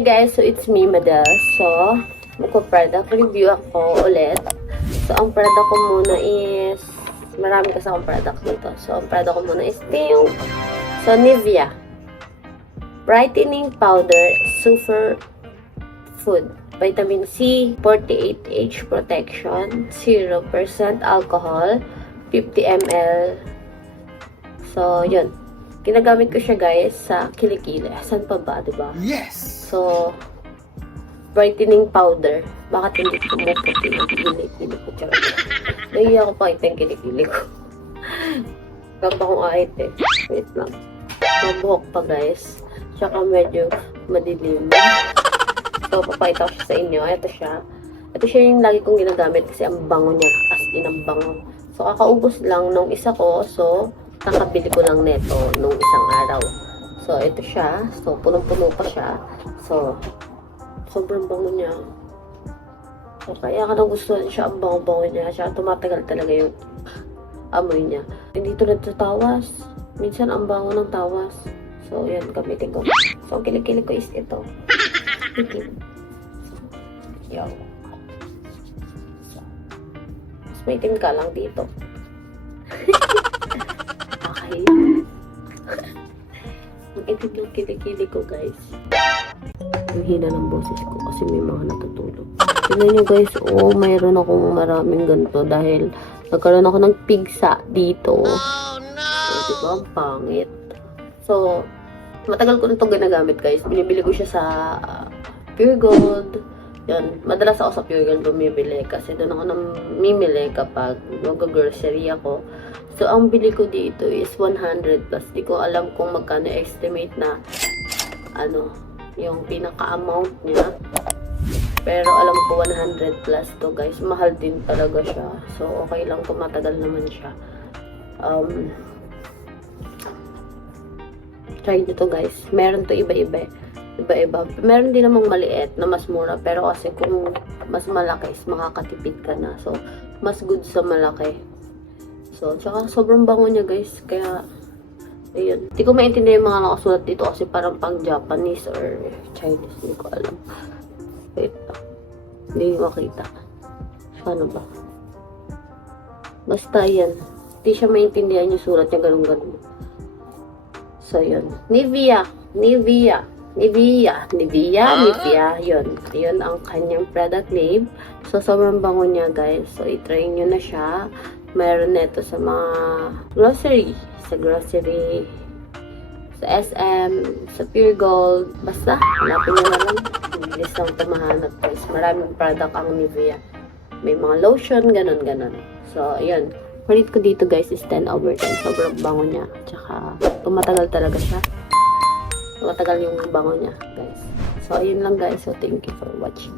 Hi guys, so it's me, Madel. So, magpo-product review ako ulit. So, ang product ko muna is, marami kasi akong product dito. So, ang product ko muna is yung Nivea Brightening Powder Super Food Vitamin C 48H Protection 0% Alcohol 50 ml. So, yun. Ginagamit ko siya guys sa kilikili. Saan pa ba, diba? Yes! So, brightening powder. Bakit hindi ko puputi ang kilikili ko? Nahiya ako pakita yung kilikili ko. Ganda kong ahit eh. Wait lang. Mabuhok pa guys. Tsaka medyo madilim. So, papakita ko siya sa inyo. Ito siya. Ito siya yung lagi kong ginagamit kasi ang bango niya. As in, ang bango. So, kakaubos lang nung isa ko. So, kakabili ko lang neto nung isang araw. So, ito siya. So, punong-puno pa siya. So, sobrang bango niya. So, kaya ka nang gusto siya. Ang bango-bango niya. Siya, tumatagal talaga yung amoy niya. Hindi tulad sa tawas. Minsan, ang bango ng tawas. So, yan, gamitin ko. So, ang kilikili ko is ito. Yo. So, mas may itim ka lang dito. Okay. Ang itim ng kilikili ko, guys. Ang hina ng boses ko kasi may mga natutulog. Tignan nyo, guys. Oh, mayroon akong maraming ganito dahil nagkaroon ako ng pigsa dito. Oh, no! So, diba? Ang pangit. So, matagal ko na itong ginagamit, guys. Binibili ko siya sa Pure Gold. Yan. Madalas ako sa Pure Gold bumibili kasi doon ako namimili kapag mag-grocery ako. So, ang bili ko dito is 100 plus. Di ko alam kung magkano estimate na yung pinaka-amount niya. Pero alam ko 100 plus to guys. Mahal din talaga siya. So, okay lang kung matagal naman siya. Try nyo to guys. Meron to iba-iba. Iba-iba. Meron din namang maliit na mas mura. Pero kasi kung mas malaki is makakatipid ka na. So, mas good sa malaki. So, tsaka sobrang bango niya guys. Kaya, ayun. Hindi ko maintindihan yung mga nakasulat dito kasi parang pang Japanese or Chinese. Hindi ko alam. Wait lang. Hindi makita. Paano ba? Basta yan. Hindi siya maintindihan yung sulat niya ganun-ganun. So, yun. Nivea. Nivea. Nivea. Nivea. Nivea. Yun. Yun ang kanyang product name. So, sobrang bango niya guys. So, itry nyo na siya. Mayroon neto sa mga grocery. Sa grocery. Sa SM. Sa Pure Gold. Basta, hanapin nyo na lang. Bilis lang tumahanap guys. Maraming product ang Nivea. May mga lotion, ganun-ganun. So, ayun. Rate ko dito guys is 10/10. Sobrang bango niya. Tsaka, tumatagal talaga siya. Tumatagal yung bango niya guys. So, ayun lang guys. So, thank you for watching.